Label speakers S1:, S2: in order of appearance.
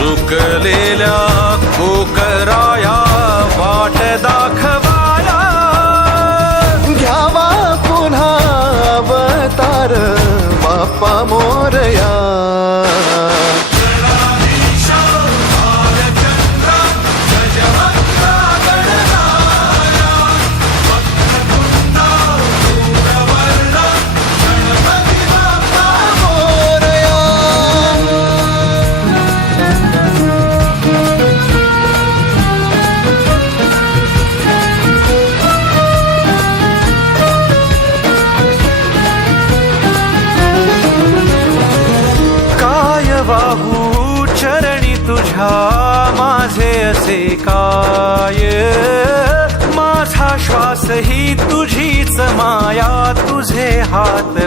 S1: सुकलेल्या कोकराया वाट दाखवाया घ्यावा पुन्हा अवतार बाप्पा मोरया. बाहू चरणी तुझ्या माझे असे काय? माझा श्वासही तुझीच माया तुझे हात